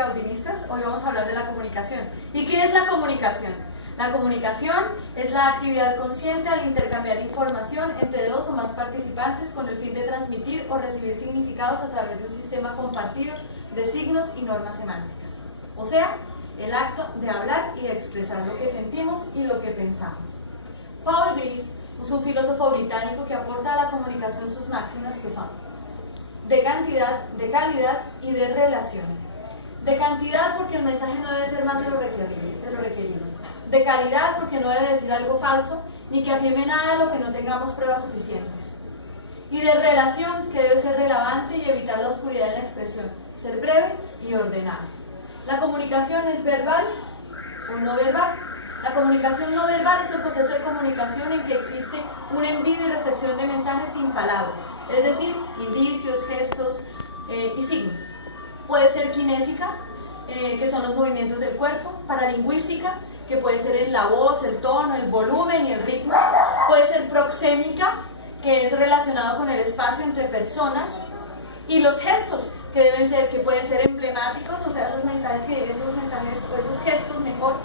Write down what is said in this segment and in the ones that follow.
gaudinistas. Hoy vamos a hablar de la comunicación. ¿Y qué es la comunicación? La comunicación es la actividad consciente al intercambiar información entre dos o más participantes con el fin de transmitir o recibir significados a través de un sistema compartido de signos y normas semánticas. O sea, el acto de hablar y de expresar lo que sentimos y lo que pensamos. Paul Gillis es un filósofo británico que aporta a la comunicación sus máximas que son de cantidad, de calidad y de relación. De cantidad porque el mensaje no debe ser más de lo requerido. De calidad porque no debe decir algo falso ni que afirme nada de lo que no tengamos pruebas suficientes. Y de relación que debe ser relevante y evitar la oscuridad en la expresión, ser breve y ordenado. La comunicación es verbal o no verbal. La comunicación no verbal es el proceso de comunicación en que existe un envío y recepción de mensajes sin palabras, es decir, indicios, gestos y signos. Puede ser kinésica, que son los movimientos del cuerpo, paralingüística, que puede ser en la voz, el tono, el volumen y el ritmo. Puede ser proxémica, que es relacionado con el espacio entre personas, y los gestos, que deben ser, que pueden ser emblemáticos, o sea, esos gestos mejor,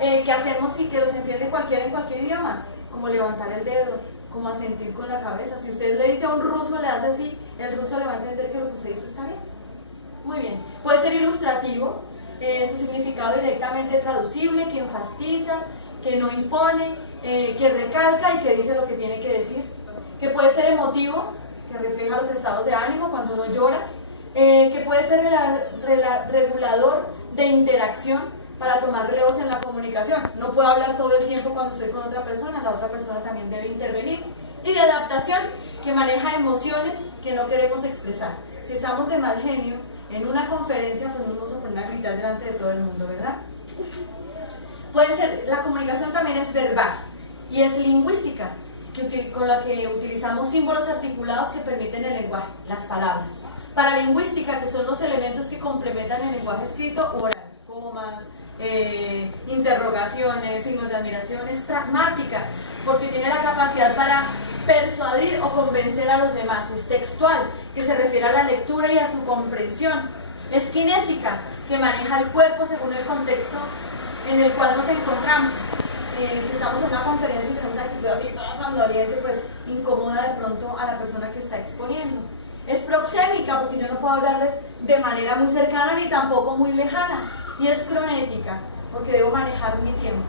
que hacemos y que los entiende cualquiera en cualquier idioma, como levantar el dedo, como asentir con la cabeza. Si usted le dice a un ruso, le hace así, el ruso le va a entender que lo que usted hizo está bien. Muy bien. Puede ser ilustrativo, su significado directamente traducible, que enfatiza, que no impone, que recalca y que dice lo que tiene que decir. Que puede ser emotivo, que refleja los estados de ánimo cuando uno llora. Que puede ser regulador de interacción, para tomar relevos en la comunicación. No puedo hablar todo el tiempo cuando estoy con otra persona, la otra persona también debe intervenir. Y de adaptación, que maneja emociones que no queremos expresar. Si estamos de mal genio en una conferencia, pues no nos vamos a poner a gritar delante de todo el mundo, ¿verdad? Puede ser, la comunicación también es verbal y es lingüística, con la que utilizamos símbolos articulados que permiten el lenguaje, las palabras. Paralingüística, que son los elementos que complementan el lenguaje escrito o oral, comas, interrogaciones, signos de admiración. Es pragmática porque tiene la capacidad para persuadir o convencer a los demás. Es textual, que se refiere a la lectura y a su comprensión. Es kinésica, que maneja el cuerpo según el contexto en el cual nos encontramos. Si estamos en una conferencia y tenemos una actitud así toda sonoliente, pues incomoda de pronto a la persona que está exponiendo. Es proxémica porque yo no puedo hablarles de manera muy cercana ni tampoco muy lejana. Y es cronética, porque debo manejar mi tiempo.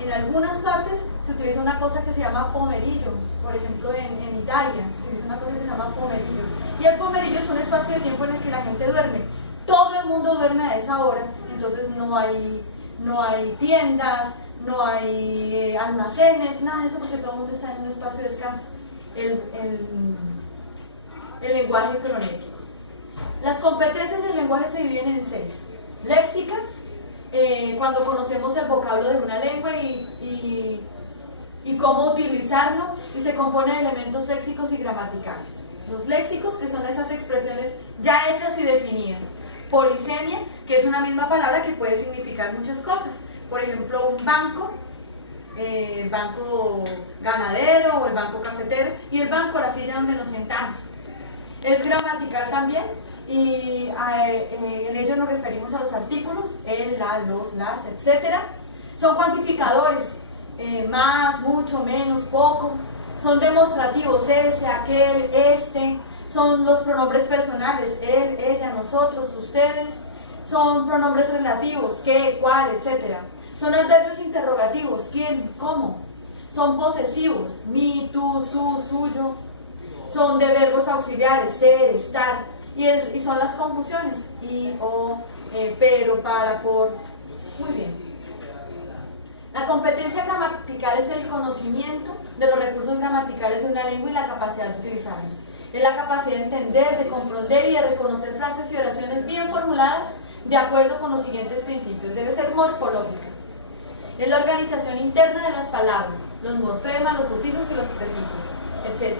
En algunas partes se utiliza una cosa que se llama pomerillo, por ejemplo en Italia se utiliza una cosa que se llama pomerillo. Y el pomerillo es un espacio de tiempo en el que la gente duerme. Todo el mundo duerme a esa hora, entonces no hay tiendas, no hay almacenes, nada de eso, porque todo el mundo está en un espacio de descanso. El lenguaje cronético. Las competencias del lenguaje se dividen en 6. Léxica, cuando conocemos el vocablo de una lengua y cómo utilizarlo, y se compone de elementos léxicos y gramaticales. Los léxicos, que son esas expresiones ya hechas y definidas. Polisemia, que es una misma palabra que puede significar muchas cosas. Por ejemplo, un banco, banco ganadero o el banco cafetero, y el banco, la silla donde nos sentamos. Es gramatical también. Y en ello nos referimos a los artículos, el, la, los, las, etc. Son cuantificadores, más, mucho, menos, poco. Son demostrativos, ese, aquel, este. Son los pronombres personales, él, ella, nosotros, ustedes. Son pronombres relativos, qué, cuál, etc. Son adverbios interrogativos, quién, cómo. Son posesivos, mi, tú, su, suyo. Son de verbos auxiliares, ser, estar. Y son las conjunciones, y, o, pero, para, por. Muy bien. La competencia gramatical es el conocimiento de los recursos gramaticales de una lengua y la capacidad de utilizarlos. Es la capacidad de entender, de comprender y de reconocer frases y oraciones bien formuladas de acuerdo con los siguientes principios. Debe ser morfológica. Es la organización interna de las palabras, los morfemas, los sufijos y los prefijos, etc.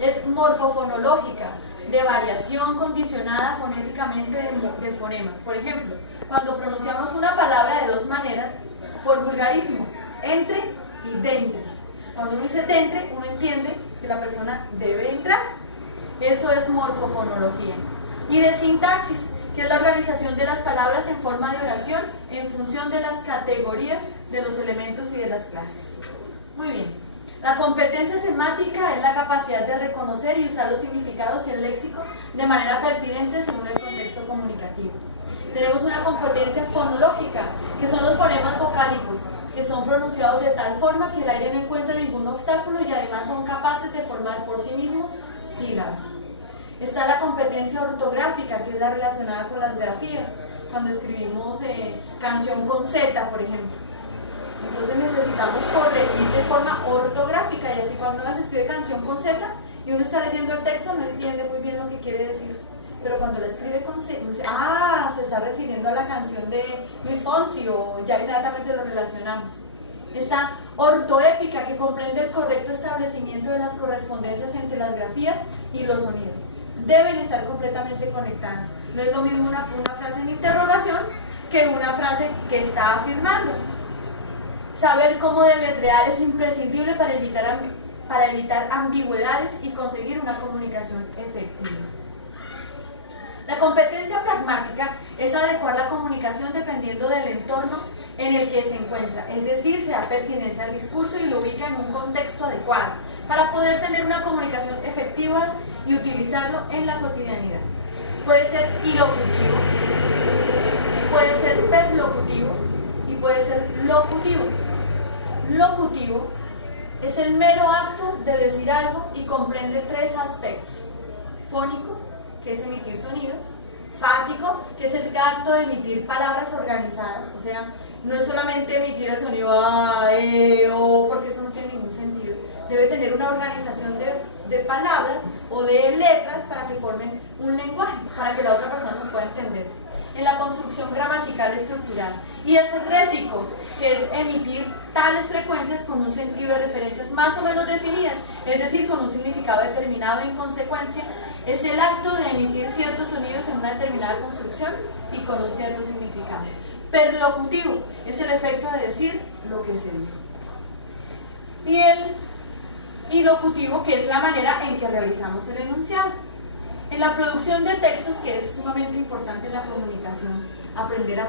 Es morfofonológica, de variación condicionada fonéticamente de fonemas. Por ejemplo, cuando pronunciamos una palabra de dos maneras, por vulgarismo, entre y dentre. Cuando uno dice dentre, uno entiende que la persona debe entrar. Eso es morfofonología. Y de sintaxis, que es la organización de las palabras en forma de oración en función de las categorías de los elementos y de las clases. Muy bien. La competencia semántica es la capacidad de reconocer y usar los significados y el léxico de manera pertinente según el contexto comunicativo. Tenemos una competencia fonológica, que son los fonemas vocálicos, que son pronunciados de tal forma que el aire no encuentra ningún obstáculo y además son capaces de formar por sí mismos sílabas. Está la competencia ortográfica, que es la relacionada con las grafías, cuando escribimos canción con Z, por ejemplo. Entonces necesitamos corregir de forma ortográfica, y así cuando uno se escribe canción con Z y uno está leyendo el texto no entiende muy bien lo que quiere decir. Pero cuando la escribe con Z, uno dice, ah, se está refiriendo a la canción de Luis Fonsi, o ya inmediatamente lo relacionamos. Está ortoépica, que comprende el correcto establecimiento de las correspondencias entre las grafías y los sonidos. Deben estar completamente conectadas. No es lo mismo una frase en interrogación que una frase que está afirmando. Saber cómo deletrear es imprescindible para evitar ambigüedades y conseguir una comunicación efectiva. La competencia pragmática es adecuar la comunicación dependiendo del entorno en el que se encuentra, es decir, se da pertinencia al discurso y lo ubica en un contexto adecuado para poder tener una comunicación efectiva y utilizarlo en la cotidianidad. Puede ser ilocutivo, puede ser perlocutivo y puede ser locutivo. Locutivo es el mero acto de decir algo y comprende tres aspectos: fónico, que es emitir sonidos; fático, que es el acto de emitir palabras organizadas, o sea, no es solamente emitir el sonido a, o, porque eso no tiene ningún sentido. Debe tener una organización de palabras o de letras para que formen un lenguaje, para que la otra persona nos pueda entender. En la construcción gramatical estructural. Y es rético, que es emitir tales frecuencias con un sentido de referencias más o menos definidas, es decir, con un significado determinado. En consecuencia, es el acto de emitir ciertos sonidos en una determinada construcción y con un cierto significado. Perlocutivo es el efecto de decir lo que se dijo. Y el ilocutivo, que es la manera en que realizamos el enunciado. En la producción de textos, que es sumamente importante en la comunicación, aprender a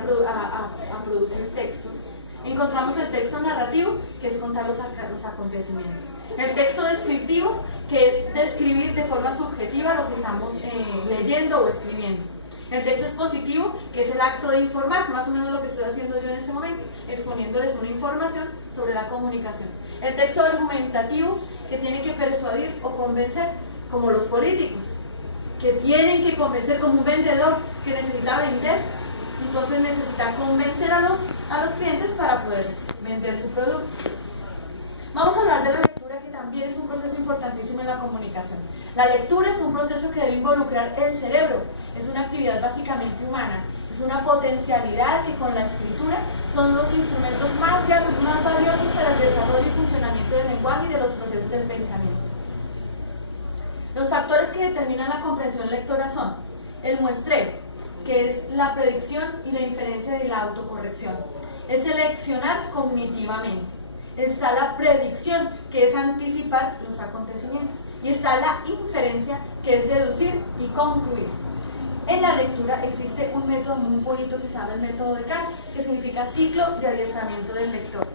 producir textos, encontramos el texto narrativo, que es contar los acontecimientos. El texto descriptivo, que es describir de forma subjetiva lo que estamos leyendo o escribiendo. El texto expositivo, que es el acto de informar, más o menos lo que estoy haciendo yo en este momento, exponiéndoles una información sobre la comunicación. El texto argumentativo, que tiene que persuadir o convencer, como los políticos, que tienen que convencer, como un vendedor que necesita vender, entonces necesita convencer a los clientes para poder vender su producto. Vamos a hablar de la lectura, que también es un proceso importantísimo en la comunicación. La lectura es un proceso que debe involucrar el cerebro, es una actividad básicamente humana, es una potencialidad que con la escritura son los instrumentos más valiosos para el desarrollo y funcionamiento del lenguaje y de los procesos del pensamiento. Los factores que determinan la comprensión lectora son el muestreo, que es la predicción y la inferencia de la autocorrección, es seleccionar cognitivamente. Está la predicción, que es anticipar los acontecimientos, y está la inferencia, que es deducir y concluir. En la lectura existe un método muy bonito que se llama el método de Kahn, que significa ciclo de adiestramiento del lector.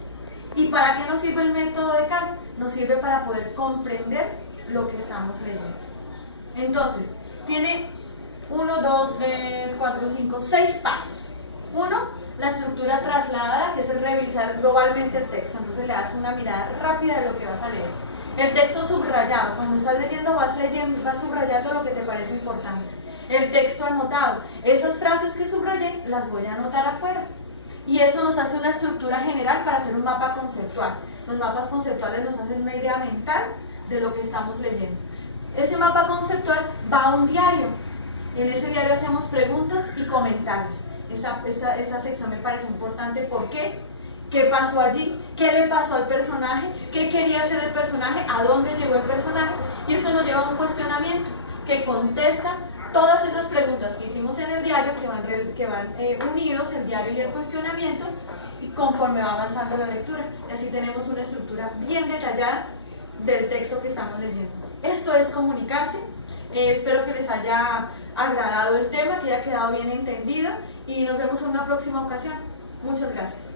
¿Y para qué nos sirve el método de Kahn? Nos sirve para poder comprender lo que estamos leyendo. Entonces, tiene 1, 2, 3, 4, 5, 6 pasos. 1, la estructura trasladada, que es el revisar globalmente el texto. Entonces le das una mirada rápida de lo que vas a leer. El texto subrayado, cuando estás leyendo vas subrayando lo que te parece importante. El texto anotado, esas frases que subrayé las voy a anotar afuera. Y eso nos hace una estructura general para hacer un mapa conceptual. Los mapas conceptuales nos hacen una idea mental de lo que estamos leyendo. Ese mapa conceptual va a un diario. En ese diario hacemos preguntas y comentarios. Esta sección me parece importante. ¿Por qué? ¿Qué pasó allí? ¿Qué le pasó al personaje? ¿Qué quería hacer el personaje? ¿A dónde llegó el personaje? Y eso nos lleva a un cuestionamiento que contesta todas esas preguntas que hicimos en el diario, que van unidos, el diario y el cuestionamiento, y conforme va avanzando la lectura. Y así tenemos una estructura bien detallada del texto que estamos leyendo. Esto es comunicarse. Espero que les haya agradado el tema, que haya quedado bien entendido y nos vemos en una próxima ocasión. Muchas gracias.